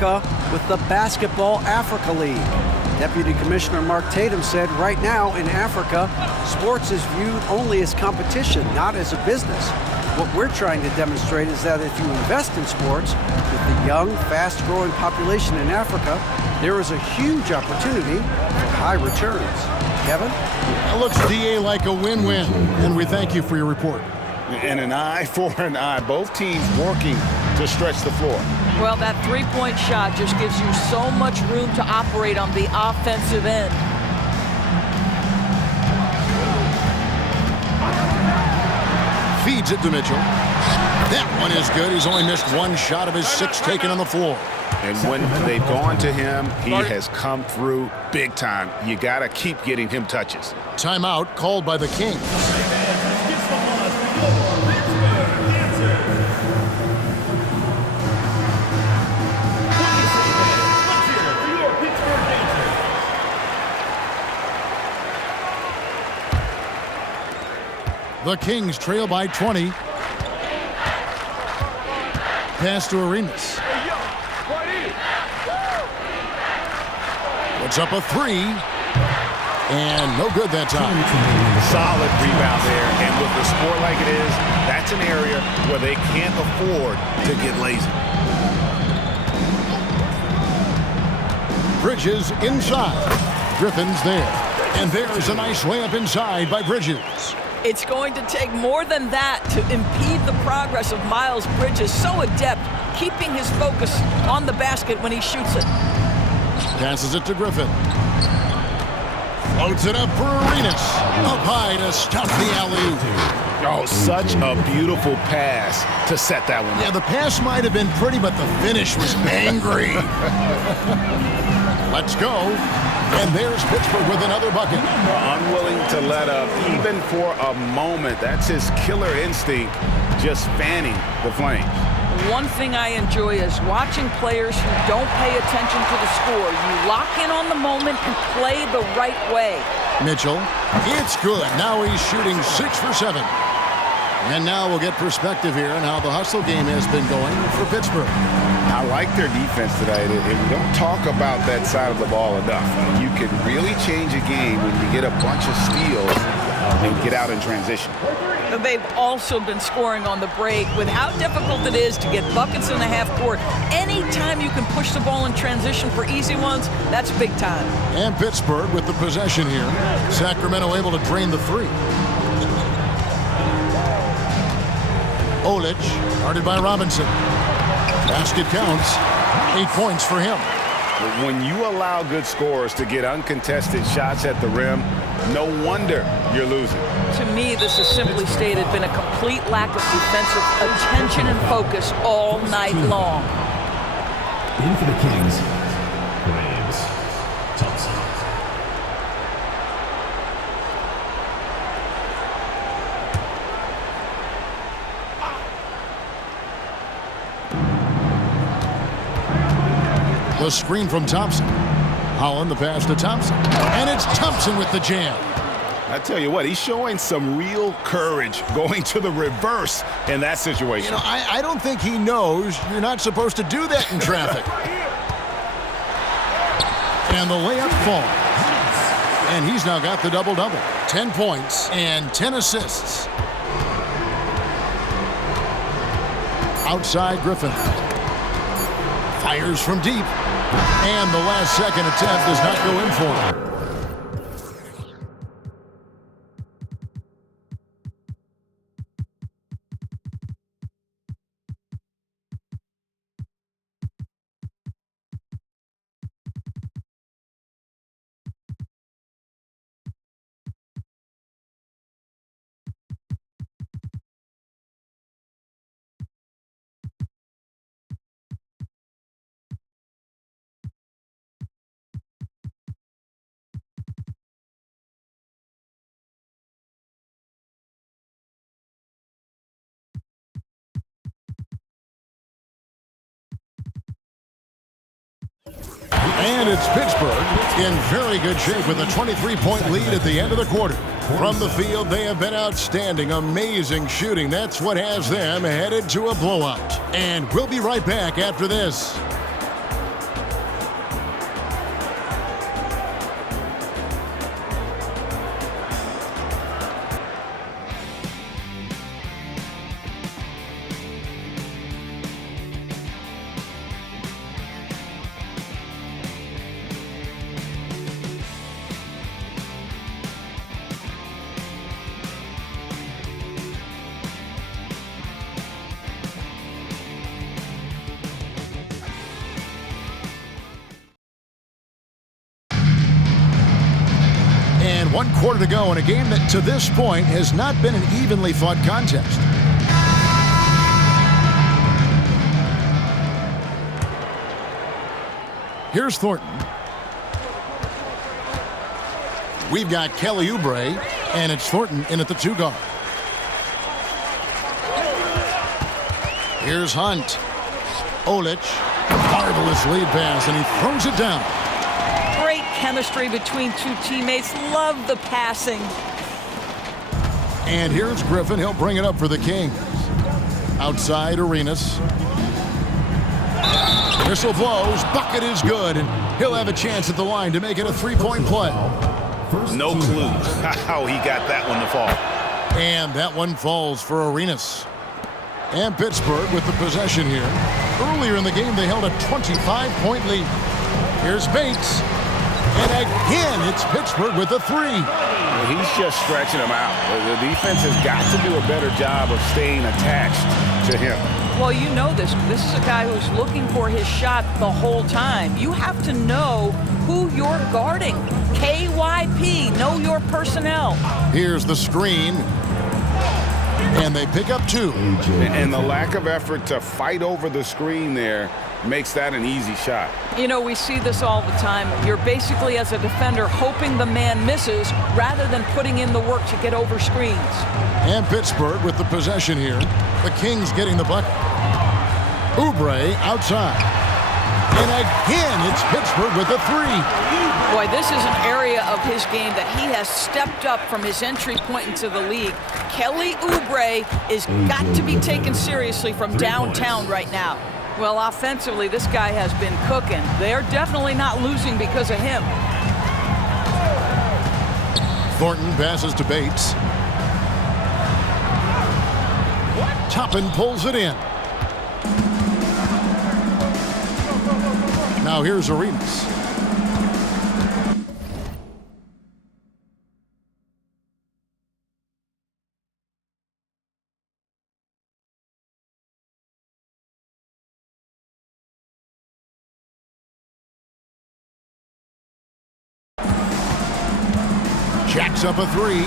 Africa with the Basketball Africa League. Deputy Commissioner Mark Tatum said right now in Africa, sports is viewed only as competition, not as a business. What we're trying to demonstrate is that if you invest in sports, with the young, fast-growing population in Africa, there is a huge opportunity for high returns. Kevin? It looks, DA, like a win-win, and we thank you for your report. And an eye for an eye. Both teams working to stretch the floor. Well, that three-point shot just gives you so much room to operate on the offensive end. Feeds it to Mitchell. That one is good. He's only missed one shot of his 6 taken on the floor. And when they've gone to him, he has come through big time. You got to keep getting him touches. Timeout called by the Kings. The Kings trail by 20. Pass to Arenas. Puts up a 3. And no good that time. Solid rebound there. And with the score like it is, that's an area where they can't afford to get lazy. Bridges inside. Griffin's there. And there's a nice layup inside by Bridges. It's going to take more than that to impede the progress of Miles Bridges, so adept, keeping his focus on the basket when he shoots it. Passes it to Griffin. Floats it up for Arenas. Up high to stop the alley-oop. Oh, such a beautiful pass to set that one up. Yeah, the pass might have been pretty, but the finish was angry. Let's go. And there's Pittsburgh with another bucket. Unwilling to let up, even for a moment. That's his killer instinct, just fanning the flames. One thing I enjoy is watching players who don't pay attention to the score. You lock in on the moment and play the right way. Mitchell, it's good. Now he's shooting 6 for 7. And now we'll get perspective here on how the hustle game has been going for Pittsburgh. I like their defense today. We don't talk about that side of the ball enough. You can really change a game when you get a bunch of steals and get out in transition. They've also been scoring on the break with how difficult it is to get buckets in the half court. Anytime you can push the ball in transition for easy ones, that's big time. And Pittsburgh with the possession here. Sacramento able to drain the 3. Olic, guarded by Robinson. Basket counts. 8 points for him. When you allow good scorers to get uncontested shots at the rim, no wonder you're losing. To me, this has simply stated been a complete lack of defensive attention and focus all night long. In for the Kings, Graves Thompson. The screen from Thompson. Holland the pass to Thompson. And it's Thompson with the jam. I tell you what, he's showing some real courage going to the reverse in that situation. You know, I don't think he knows you're not supposed to do that in traffic. And the layup falls. And he's now got the double-double. 10 points and 10 assists. Outside Griffin. Fires from deep. And the last second attempt does not go in for him. And it's Pittsburgh in very good shape with a 23-point lead at the end of the quarter. From the field, they have been outstanding, amazing shooting. That's what has them headed to a blowout. And we'll be right back after this. And 1 quarter to go in a game that to this point has not been an evenly fought contest. Here's Thornton. We've got Kelly Oubre, and it's Thornton in at the 2 guard. Here's Hunt. Olic, marvelous lead pass, and he throws it down. Great chemistry between 2 teammates. Love the passing. And here's Griffin. He'll bring it up for the Kings. Outside, Arenas. Whistle blows. Bucket is good, and he'll have a chance at the line to make it a 3-point play. No clue how he got that one to fall. And that one falls for Arenas. And Pittsburgh with the possession here. Earlier in the game, they held a 25-point lead. Here's Bates. And again, it's Pittsburgh with a 3. He's just stretching them out. The defense has got to do a better job of staying attached to him. Well, you know this. This is a guy who's looking for his shot the whole time. You have to know who you're guarding. KYP, know your personnel. Here's the screen. And they pick up 2. And the lack of effort to fight over the screen there makes that an easy shot. You know, we see this all the time. You're basically, as a defender, hoping the man misses rather than putting in the work to get over screens. And Pittsburgh with the possession here. The Kings getting the bucket. Oubre outside. And again, it's Pittsburgh with a 3. Boy, this is an area of his game that he has stepped up from his entry point into the league. Kelly Oubre is got to be taken seriously from downtown right now. Well, offensively, this guy has been cooking. They're definitely not losing because of him. Thornton passes to Bates. Toppin pulls it in. Now here's Arenas. Jacks up a 3.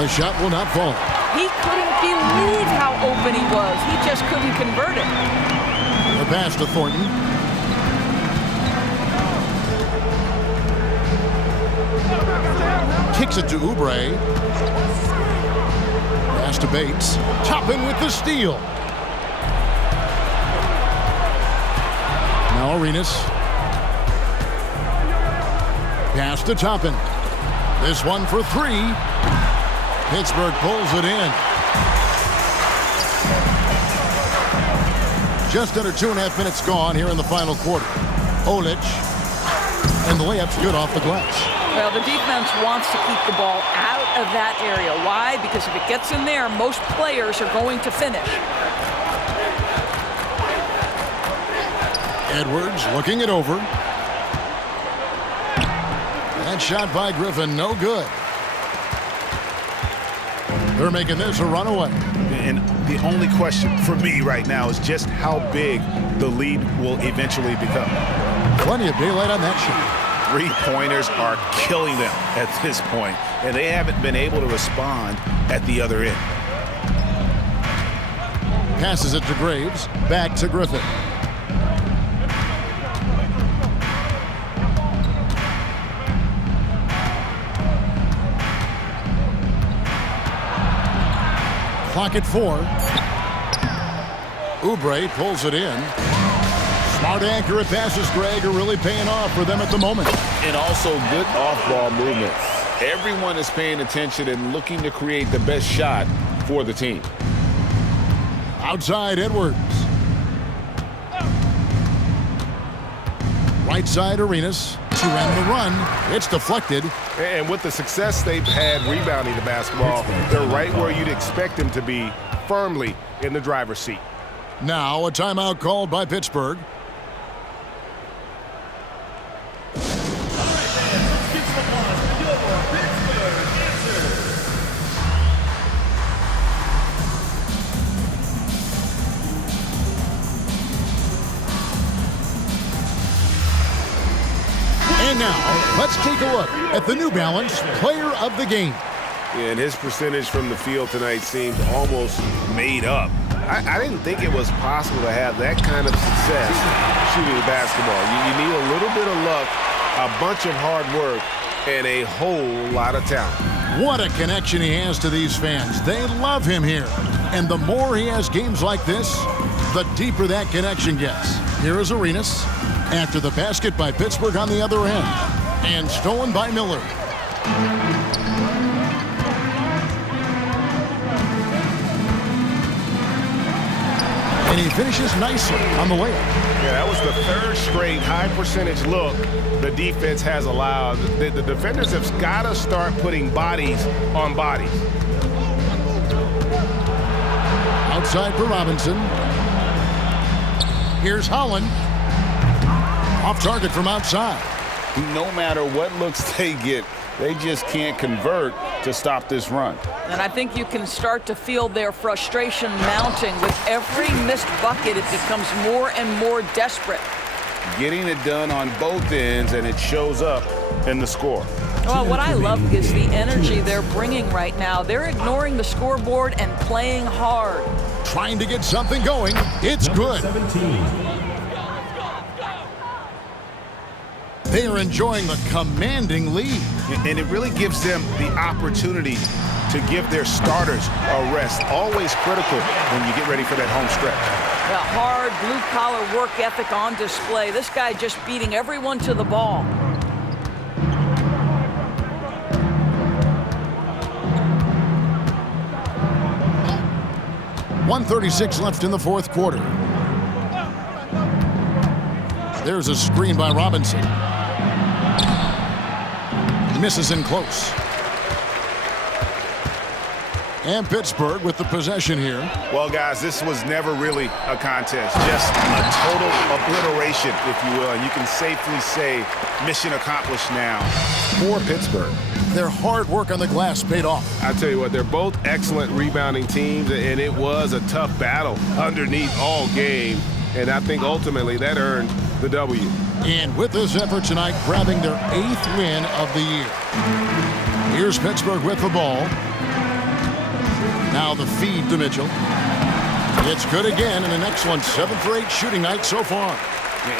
The shot will not fall. He couldn't believe how open he was. He just couldn't convert it. The pass to Thornton. Kicks it to Oubre. Pass to Bates. Toppin with the steal. Now Arenas. Pass to Toppin. This one for 3. Pittsburgh pulls it in. Just under 2.5 minutes gone here in the final quarter. Olic. And the layup's good off the glass. Well, the defense wants to keep the ball out of that area. Why? Because if it gets in there, most players are going to finish. Edwards looking it over. That shot by Griffin, no good. They're making this a runaway. And the only question for me right now is just how big the lead will eventually become. Plenty of daylight on that shot. 3-pointers are killing them at this point, and they haven't been able to respond at the other end. Passes it to Graves. Back to Griffin. Clock at 4. Oubre pulls it in. Smart, accurate passes, Greg, are really paying off for them at the moment. And also good off-ball movements. Everyone is paying attention and looking to create the best shot for the team. Outside, Edwards. Right side, Arenas. To end the run. It's deflected. And with the success they've had rebounding the basketball, they're right where you'd expect them to be, firmly in the driver's seat. Now a timeout called by Pittsburgh. And now, let's take a look at the New Balance Player of the Game. Yeah, and his percentage from the field tonight seemed almost made up. I didn't think it was possible to have that kind of success shooting the basketball. You need a little bit of luck, a bunch of hard work, and a whole lot of talent. What a connection he has to these fans. They love him here. And the more he has games like this, the deeper that connection gets. Here is Arenas after the basket by Pittsburgh on the other end. And stolen by Miller. And he finishes nicely on the layup. Yeah, that was the third straight high percentage look the defense has allowed. The defenders have got to start putting bodies on bodies. Outside for Robinson. Here's Holland. Off target from outside. No matter what looks they get, they just can't convert to stop this run. And I think you can start to feel their frustration mounting. With every missed bucket, it becomes more and more desperate. Getting it done on both ends, and it shows up in the score. Well, what I love is the energy they're bringing right now. They're ignoring the scoreboard and playing hard. Trying to get something going. It's good. 17. They are enjoying the commanding lead. And it really gives them the opportunity to give their starters a rest. Always critical when you get ready for that home stretch. The hard blue-collar work ethic on display. This guy just beating everyone to the ball. .136 left in the fourth quarter. There's a screen by Robinson. Misses in close. And Pittsburgh with the possession here. Well, guys, this was never really a contest. Just a total obliteration, if you will. And you can safely say mission accomplished now for Pittsburgh. Their hard work on the glass paid off. I tell you what, they're both excellent rebounding teams, and it was a tough battle underneath all game. And I think ultimately that earned the W. And with this effort tonight, grabbing their 8th win of the year. Here's Pittsburgh with the ball. Now the feed to Mitchell. It's good again, and an excellent 7 for 8 shooting night so far.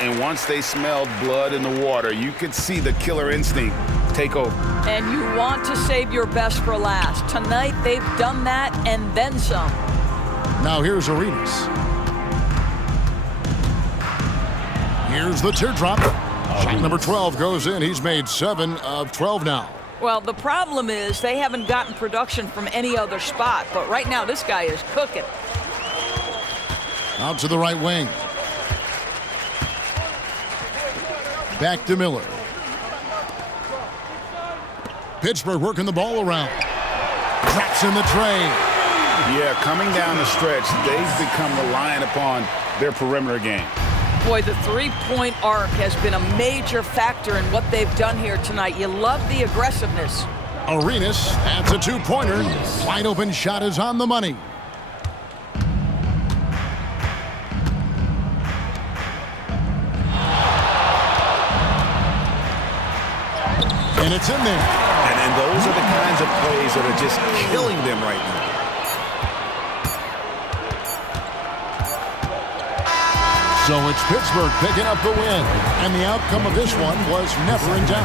And once they smelled blood in the water, you could see the killer instinct take over. And you want to save your best for last. Tonight, they've done that and then some. Now here's Arenas. Here's the teardrop. Shot number 12 goes in. He's made 7 of 12 now. Well, the problem is they haven't gotten production from any other spot. But right now, this guy is cooking. Out to the right wing. Back to Miller. Pittsburgh working the ball around. Traps in the tray. Yeah, coming down the stretch, they've become reliant upon their perimeter game. Boy, the three-point arc has been a major factor in what they've done here tonight. You love the aggressiveness. Arenas adds a 2-pointer. Wide open shot is on the money. And it's in there. And those are the kinds of plays that are just killing them right now. So it's Pittsburgh picking up the win. And the outcome of this one was never in doubt.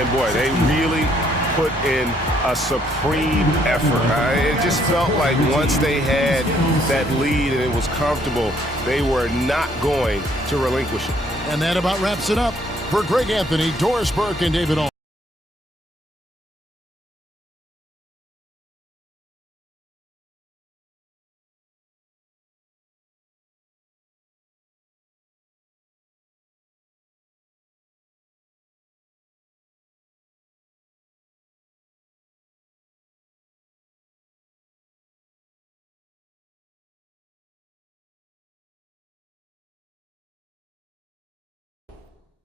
And boy, they really put in a supreme effort. It just felt like once they had that lead and it was comfortable, they were not going to relinquish it. And that about wraps it up. For Greg Anthony, Doris Burke, and David Ault,